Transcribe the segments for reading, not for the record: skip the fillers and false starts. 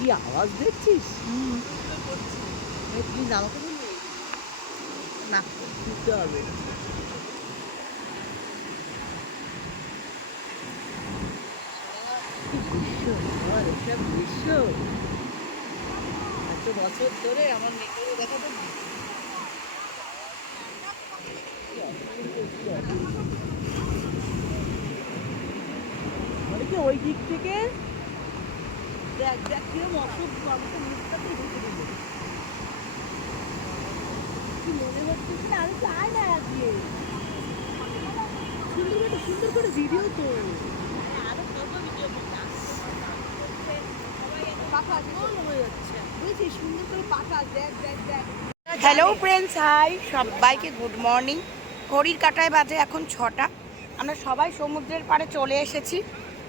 কি আওয়াজ দেখছিস? প্লিজ আমাকে বলবি না, শুনতে হবে। এসব দৃশ্য এত বছর ধরে আমার নেটে দেখাতে মানে কি ওই দিক থেকে দেখ দেখ কিরম অসুখ মানুষের মুখটাতেই ঢুকে দিল। কি মনে হচ্ছে না আমি চাই না আজকে সুন্দর করে ভিডিও তো আরো কত ভিডিও হ্যালো ফ্রেন্ডস, হাই সবাইকে গুড মর্নিং। ঘড়ির কাঁটায় বাজে এখন 6টা। আমরা সবাই সমুদ্রের পাড়ে চলে এসেছি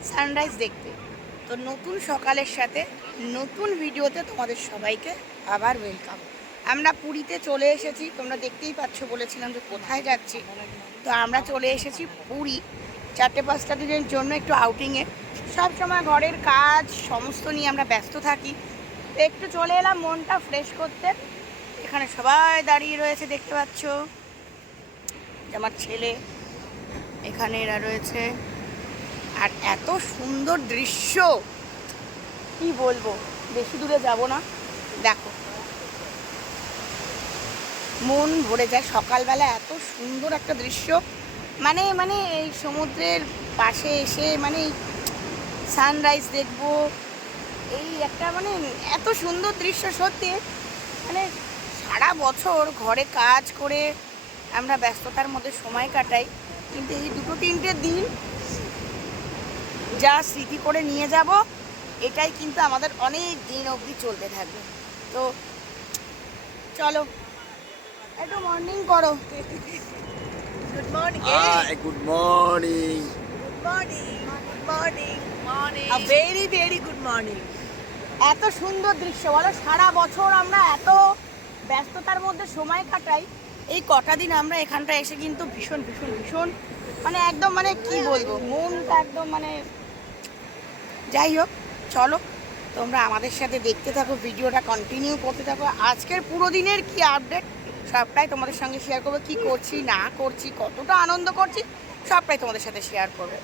সানরাইজ দেখতে। তো নতুন সকালের সাথে নতুন ভিডিওতে তোমাদের সবাইকে আবার ওয়েলকাম। আমরা পুরীতে চলে এসেছি, তোমরা দেখতেই পাচ্ছ। বলেছিলাম যে কোথায় যাচ্ছি, তো আমরা চলে এসেছি পুরী 4-5টা দিনের জন্য একটু আউটিংয়ে। সব সময় ঘরের কাজ সমস্ত নিয়ে আমরা ব্যস্ত থাকি, তো একটু চলে এলাম মনটা ফ্রেশ করতে। এখানে সবাই দাঁড়িয়ে রয়েছে, দেখতে পাচ্ছ। আমার ছেলে এখানে, এরা রয়েছে। আর এত সুন্দর দৃশ্য কি বলবো, বেশি দূরে যাব না। দেখো, মন ভরে যায় সকালবেলা। এত সুন্দর একটা দৃশ্য, মানে মানে এই সমুদ্রের পাশে এসে মানে সানরাইজ দেখবো, এই একটা মানে এত সুন্দর দৃশ্য। সত্যি মানে সারা বছর ঘরে কাজ করে আমরা ব্যস্ততার মধ্যে সময় কাটাই, কিন্তু এই 2-3টে দিন যা স্মৃতি করে নিয়ে যাব, এটাই কিন্তু আমাদের অনেক দিন অবধি চলতে থাকবে। তো চলো একটু মর্নিং করো। Good morning. Good morning. Good morning. Good morning. Morning. A very very good morning. এত সুন্দর দৃশ্য বলো, সারা বছর আমরা এত ব্যস্ততার মধ্যে সময় কাটাই, এই কটা দিন আমরা এখানটা এসে কিন্তু ভীষণ ভীষণ ভীষণ মানে একদম মানে কি বলবো, মনটা একদম মানে। যাই হোক, চলো তোমরা আমাদের সাথে দেখতে থাকো, ভিডিওটা কন্টিনিউ করতে থাকো। আজকের পুরো দিনের কি আপডেট সবটাই তোমাদের সঙ্গে শেয়ার করবো। কি করছি না করছি, কতটা আনন্দ করছি, সবটাই তোমাদের সাথে শেয়ার করবো।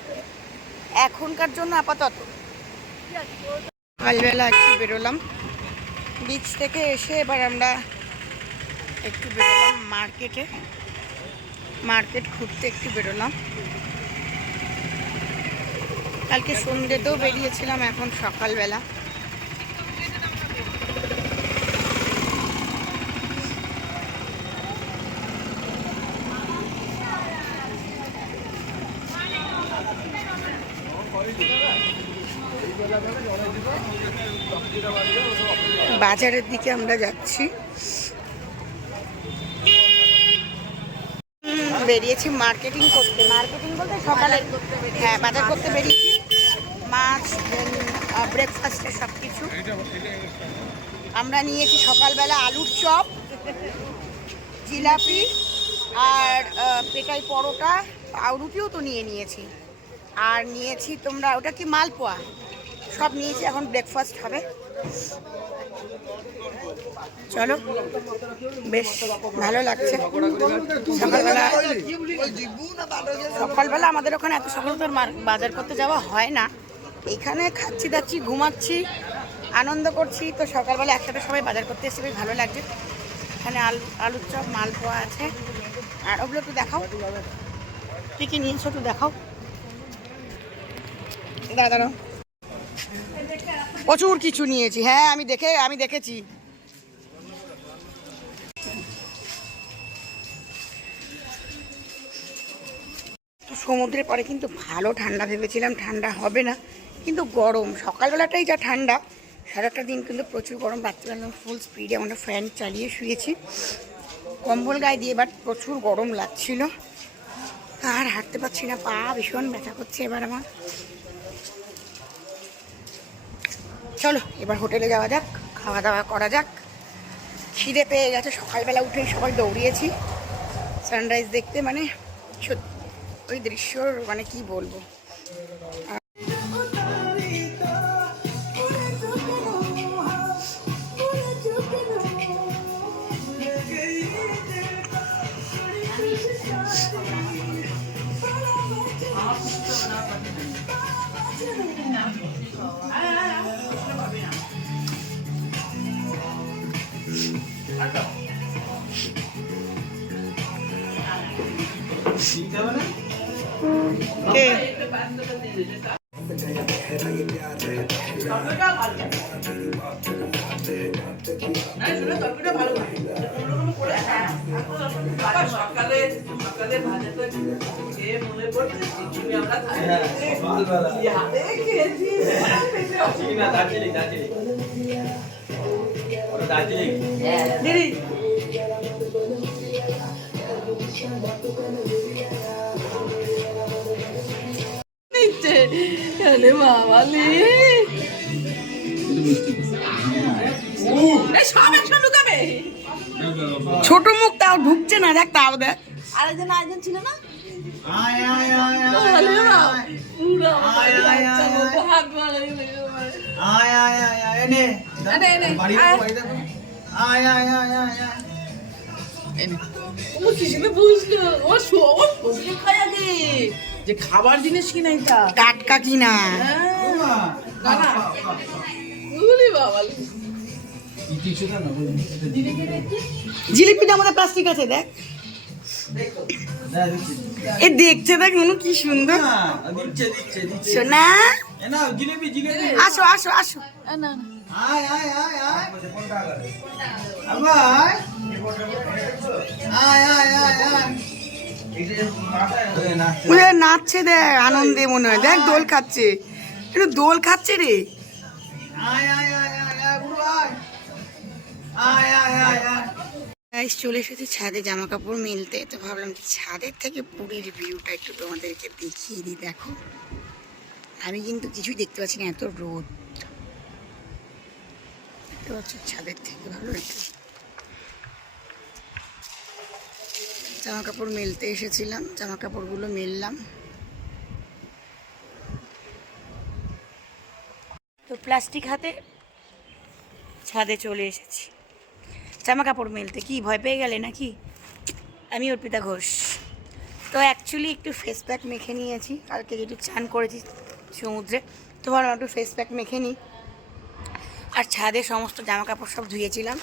এখনকার জন্য আপাতত সকালবেলা একটু বেরোলাম বিচ থেকে এসে, এবার আমরা একটু বেরোলাম মার্কেট ঘুরতে একটু বেরোলাম। কালকে সন্ধ্যেতেও বেরিয়েছিলাম, এখন সকালবেলা। বাজারের দিকে আমরা যাচ্ছি, বেরিয়েছি মার্কেটিং করতে। মার্কেটিং বলতে সকালে, হ্যাঁ বাজার করতে বেরিয়েছি। মাছ, ব্রেকফাস্টের সব কিছু আমরা নিয়েছি। সকালবেলা আলুর চপ, জিলাপি আর পেটাই পরোটা, পাউরুটিও তো নিয়েছি। আর নিয়েছি তোমরা ওটা কি মালপোয়া, সব নিয়েছি। এখন ব্রেকফাস্ট হবে। চলো, বেশ ভালো লাগছে সকালবেলা আমাদের ওখানে এত সকাল তো বাজার করতে যাওয়া হয় না। এখানে খাচ্ছি দাচ্ছি, ঘুমাচ্ছি, আনন্দ করছি। তো সকালবেলা একসাথে সবাই বাজার করতে এসে বেশ ভালো লাগছে। এখানে আলুর চপ, মালপোয়া আছে। আর ওগুলো একটু দেখাও, কী কী নিয়েছো একটু দেখাও। দাঁড়াও, প্রচুর কিছু নিয়েছি। হ্যাঁ আমি দেখেছি। তো সমুদ্রের পরে কিন্তু ভালো ঠান্ডা, ভেবেছিলাম ঠান্ডা হবে না, কিন্তু গরম। সকালবেলাটাই যা ঠান্ডা, সারাটা দিন কিন্তু প্রচুর গরম। রাত্রিবেলা ফুল স্পিডে আমরা ফ্যান চালিয়ে শুয়েছি, কম্বল গায়ে দিয়ে, বাট প্রচুর গরম লাগছিল। আর হাঁটতে পারছি না, পা ভীষণ ব্যথা করছে এবার আমার। চলো এবার হোটেলে যাওয়া যাক, খাওয়া দাওয়া করা যাক। খিদে পেয়ে গেছে, সকালবেলা উঠেই সবাই দৌড়িয়েছি সানরাইজ দেখতে। মানে সত্যি ওই দৃশ্যর মানে কি বলবো। কে? দিদি আরে বাবালে সব একসঙ্গে ঢুকাবে। ছোট মুখ তাও ঢুকছে না, দেখ তাও দেখ। আরেকজন ছিল না? আরে বাবা, পুরো আমার বাচ্চা মতো হাত বাড়াই দিল আমার। এনে, ও কিসে বুঝলো? ও সবজি খায় আগে যে খাবার জিনিস কিনা এটা টাটকা কিনা। না উলি বাবা জিলিপিটা আমাদের প্লাস্টিক আছে, দেখ। এ দেখতে দেখ মনু কি সুন্দর। সোনা আসো আসো আসো। না নাচছে দেখ, আনন্দে মনে হয়। দেখ দোল খাচ্ছে, একটু দোল খাচ্ছে রে। চলে এসেছি ছাদে জামা কাপড় মেলতে। তো ভাবলাম ছাদের থেকে পুরীর ভিউটা একটু তোমাদেরকে দেখিয়ে দিই। দেখো আমি কিন্তু কিছুই দেখতে পাচ্ছি না, এত রোদ। দেখতে পাচ্ছ ছাদের থেকে, ভালো একটু জামা কাপড় মেলতে এসেছিলাম, জামা কাপড়গুলো মেললাম। তো প্লাস্টিক হাতে ছাদে চলে এসেছি জামা কাপড় মেলতে। কি ভয় পেয়ে গেলে নাকি? আমি অর্পিতা ঘোষ। তো অ্যাকচুয়ালি একটু ফেস প্যাক মেখে নিয়েছি, কালকে যেটু চান করেছি সমুদ্রে, তো ভাবলাম একটু ফেস প্যাক মেখে নিই। আর ছাদে সমস্ত জামা কাপড় সব ধুয়েছিলাম,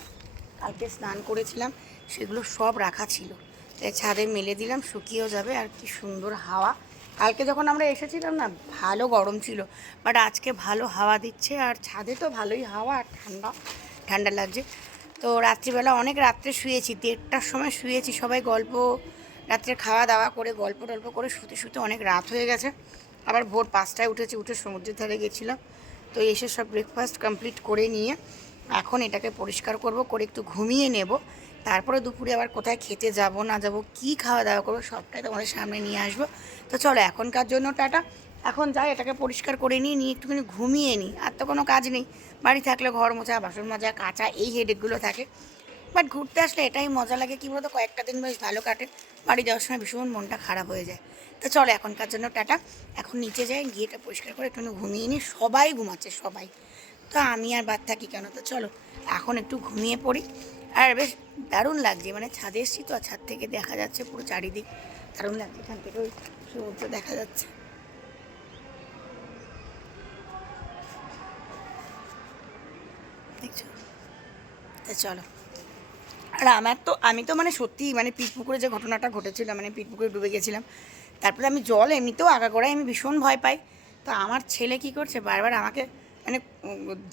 কালকে স্নান করেছিলাম, সেগুলো সব রাখা ছিল। তাই ছাদে মেলে দিলাম, শুকিয়েও যাবে। আর কি সুন্দর হাওয়া। কালকে যখন আমরা এসেছিলাম না, ভালো গরম ছিল, বাট আজকে ভালো হাওয়া দিচ্ছে। আর ছাদে তো ভালোই হাওয়া, আর ঠান্ডা ঠান্ডা লাগছে। তো রাত্রিবেলা অনেক রাত্রে শুয়েছি, 1:30টার সময় শুয়েছি। সবাই গল্প, রাত্রে খাওয়া দাওয়া করে গল্প টল্প করে শুতে শুতে অনেক রাত হয়ে গেছে। আবার ভোর 5টায় উঠেছি, উঠে সমুদ্রের ধারে গেছিলাম। তো এসে সব ব্রেকফাস্ট কমপ্লিট করে নিয়ে এখন এটাকে পরিষ্কার করব, করে একটু ঘুমিয়ে নেব। তারপরে দুপুরে আবার কোথায় খেতে যাব না যাব, কি খাওয়া দাওয়া করবো, সবটাই তোমাদের সামনে নিয়ে আসবো। তো চলো এখনকার জন্য টাটা। এখন যাই, এটাকে পরিষ্কার করে নিয়ে একটুখানি ঘুমিয়ে নিই। আর তো কোনো কাজ নেই, বাড়ি থাকলে ঘর মোছা, বাসন মাজা, কাচা, এই হেডেকগুলো থাকে। বাট ঘুরতে আসলে এটাই মজা লাগে, কী বলতো, কয়েকটা দিন বেশ ভালো কাটে। বাড়ি যাওয়ার সময় ভীষণ মনটা খারাপ হয়ে যায়। তো চলো এখনকার জন্য টাটা। এখন নিচে যাই, গিয়ে এটা পরিষ্কার করে একটু ঘুমিয়ে নিই। সবাই ঘুমাচ্ছে, সবাই। তো আমি আর বাদ থাকি কেন? তো চলো এখন একটু ঘুমিয়ে পড়ি। আর বেশ দারুণ লাগছে, মানে ছাদে এসেছি তো, ছাদ থেকে দেখা যাচ্ছে পুরো চারিদিক, দারুণ লাগছে। এখান থেকে ওই সমুদ্র দেখা যাচ্ছে, দেখছো? তা চলো। আর আমি তো মানে সত্যি মানে পিঠপুকুরে যে ঘটনাটা ঘটেছিল, মানে পিঠপুকুরে ডুবে গেছিলাম, তারপরে আমি জল এমনিতেও আগাগোড়ায় আমি ভীষণ ভয় পাই। তো আমার ছেলে কি করছে, বারবার আমাকে মানে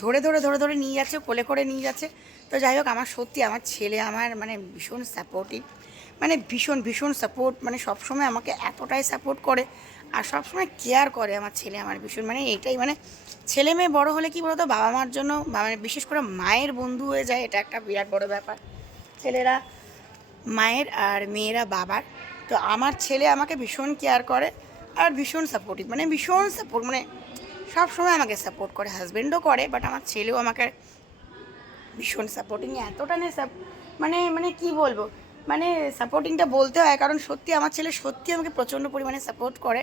ধরে ধরে ধরে ধরে নিয়ে যাচ্ছে, কোলে করে নিয়ে যাচ্ছে। তো যাই হোক, আমার সত্যি আমার ছেলে আমার মানে ভীষণ সাপোর্টিভ, মানে ভীষণ ভীষণ সাপোর্ট, মানে সবসময় আমাকে এতটাই সাপোর্ট করে আর সবসময় কেয়ার করে আমার ছেলে আমার ভীষণ। মানে এটাই মানে ছেলে মেয়ে বড়ো হলে কি বলতো, বাবা মার জন্য মানে বিশেষ করে মায়ের বন্ধু হয়ে যায়, এটা একটা বিরাট বড় ব্যাপার। ছেলেরা মায়ের আর মেয়েরা বাবার। তো আমার ছেলে আমাকে ভীষণ কেয়ার করে আর ভীষণ সাপোর্টিভ, মানে ভীষণ সাপোর্ট, মানে সব সময় আমাকে সাপোর্ট করে। হাজব্যান্ডও করে, বাট আমার ছেলেও আমাকে ভীষণ সাপোর্টিং। এতটা নেই মানে মানে কি বলবো, মানে সাপোর্টিংটা বলতে হয়, কারণ সত্যি আমার ছেলে সত্যি আমাকে প্রচণ্ড পরিমাণে সাপোর্ট করে।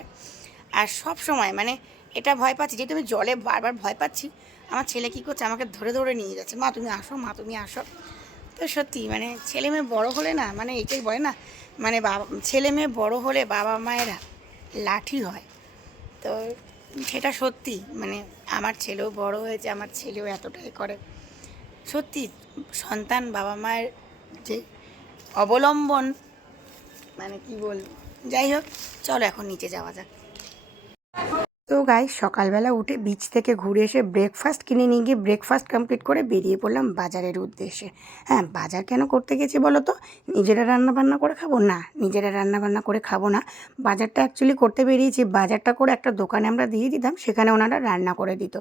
আর সব সময় মানে এটা ভয় পাচ্ছি, যেহেতু আমি জলে বারবার ভয় পাচ্ছি, আমার ছেলে কী করছে, আমাকে ধরে ধরে নিয়ে যাচ্ছে, মা তুমি আসো, মা তুমি আসো। তো সত্যি মানে ছেলে মেয়ে বড়ো হলে না, মানে এটাই বলে না, মানে বাবা ছেলে মেয়ে বড়ো হলে বাবা মায়েরা লাঠি হয়। তো সেটা সত্যি, মানে আমার ছেলেও বড় হয়েছে, আমার ছেলেও এতটাই করে। সত্যি সন্তান বাবা মায়ের যে অবলম্বন, মানে কি বলবো। যাই হোক, চলো এখন নিচে যাওয়া যাক। তো গাইস সকালবেলা উঠে বিচ থেকে ঘুরে এসে ব্রেকফাস্ট কিনে নিয়ে গিয়ে ব্রেকফাস্ট কমপ্লিট করে বেরিয়ে পড়লাম বাজারের উদ্দেশ্যে। হ্যাঁ, বাজার কেন করতে গেছি বলো তো? নিজেরা রান্নাবান্না করে খাবো না, নিজেরা রান্নাবান্না করে খাবো না। বাজারটা অ্যাকচুয়ালি করতে বেরিয়েছি, বাজারটা করে একটা দোকানে আমরা দিয়ে দিতাম, সেখানে ওনারা রান্না করে দিত।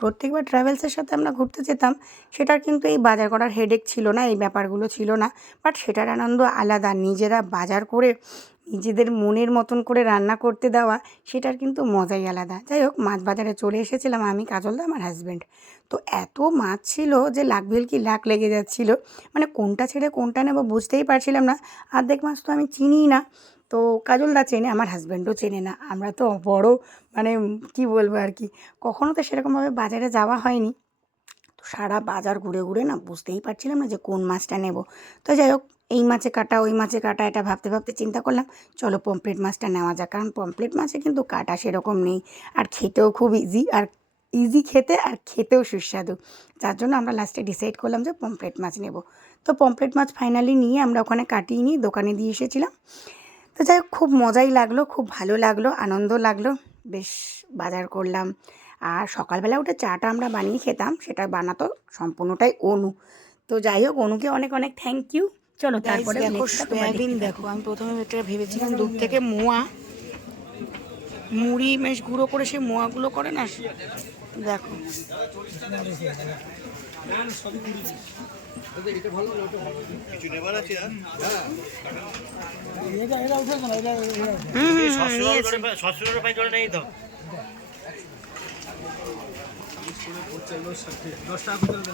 প্রত্যেকবার ট্রাভেলসের সাথে আমরা ঘুরতে যেতাম, সেটার কিন্তু এই বাজার করার হেডেক ছিল না, এই ব্যাপারগুলো ছিল না। বাট সেটার আনন্দ আলাদা, নিজেরা বাজার করে নিজেদের মনের মতন করে রান্না করতে দেওয়া, সেটার কিন্তু মজাই আলাদা। যাই হোক, মাছ বাজারে চলে এসেছিলাম আমি, কাজলদা, আমার হাজব্যান্ড। তো এত মাছ ছিল যে লাখ ভেলকি লাখ লেগে যাচ্ছিল, মানে কোনটা ছেড়ে কোনটা নেব বুঝতেই পারছিলাম না। অর্ধেক মাছ তো আমি চিনিই না, তো কাজলদা চেনে, আমার হাজব্যান্ডও চেনে না। আমরা তো বড়, মানে কি বলবো আর কি, কখনও তো সেরকমভাবে বাজারে যাওয়া হয়নি। তো সারা বাজার ঘুরে ঘুরে না বুঝতেই পারছিলাম না যে কোন মাছটা নেব। তো যাই হোক, এই মাছে কাটা ওই মাছে কাটা, এটা ভাবতে ভাবতে চিন্তা করলাম চলো পমফ্রেট মাছটা নেওয়া যাক, কারণ পমফ্রেট মাছে কিন্তু কাটা সেরকম নেই, আর খেতেও খুব ইজি, আর ইজি খেতে, আর খেতেও সুস্বাদু। যার জন্য আমরা লাস্টে ডিসাইড করলাম যে পমফ্রেট মাছ নেব। তো পমফ্রেট মাছ ফাইনালি নিয়ে আমরা ওখানে কাটিয়ে নিয়ে দোকানে দিয়ে এসেছিলাম। তো যাই হোক, খুব মজাই লাগলো, খুব ভালো লাগলো, আনন্দ লাগলো, বেশ বাজার করলাম। আর সকালবেলা উঠে চাটা আমরা বানিয়ে খেতাম, সেটা বানাতো সম্পূর্ণটাই অনু। তো যাই হোক, অনুকে অনেক অনেক থ্যাংক ইউ। চলো তারপরে দেখো সয়াবিন দেখো, আমি প্রথমে এটা ভেবেছিলাম দূর থেকে মোয়া, মুড়ি মেশ গুঁড়ো করে সে মোয়াগুলো করে না, দেখো।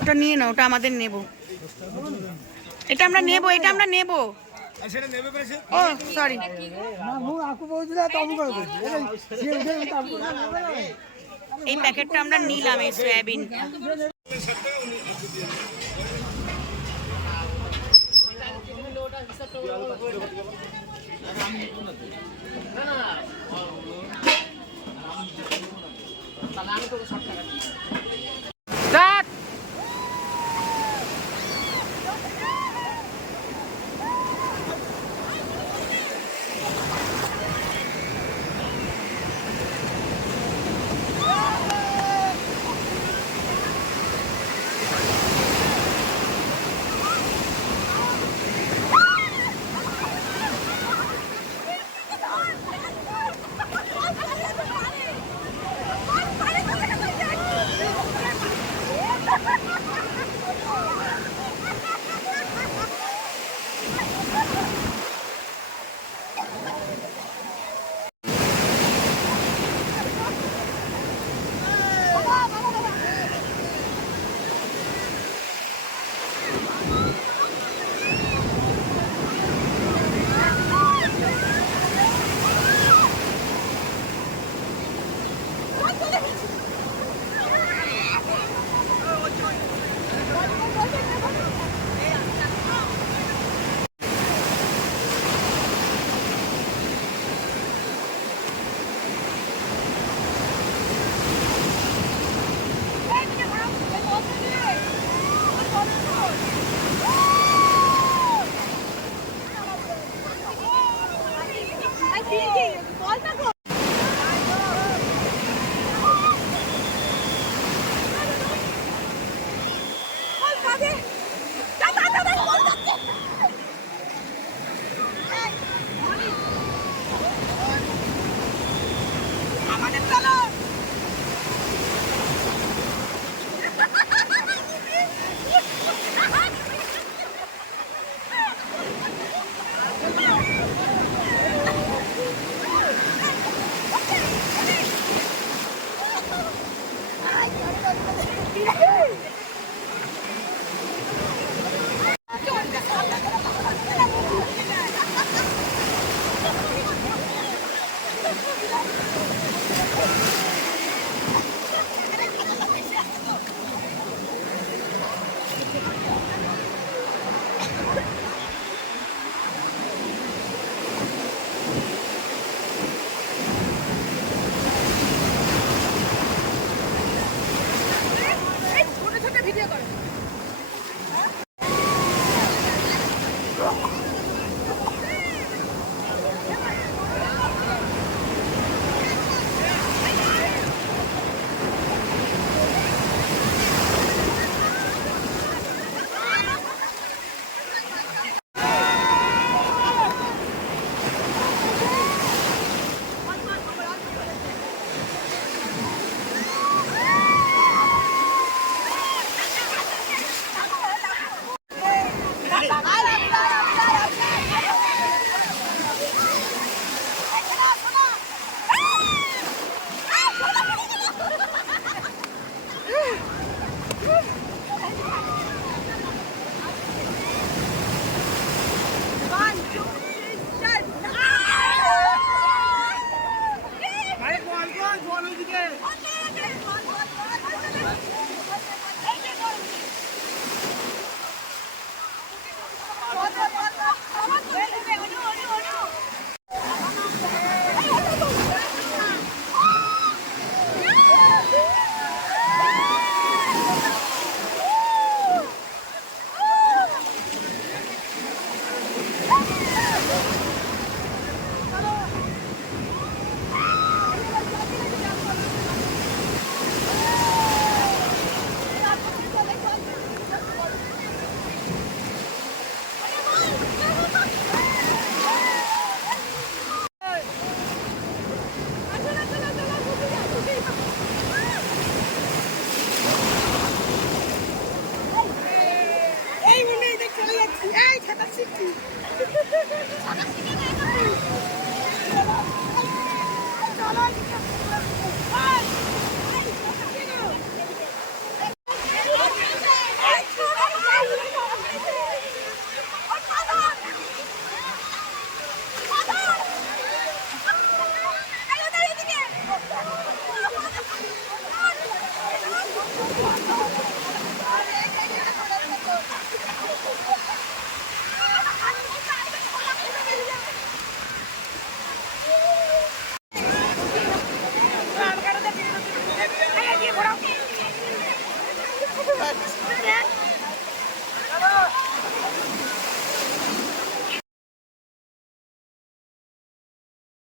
ওটা নিয়ে নাও, ওটা আমাদের নেব, এটা আমরা নেব, এটা আমরা নেব। ও সরি, এই প্যাকেটটা আমরা নিলাম, এই সয়াবিন।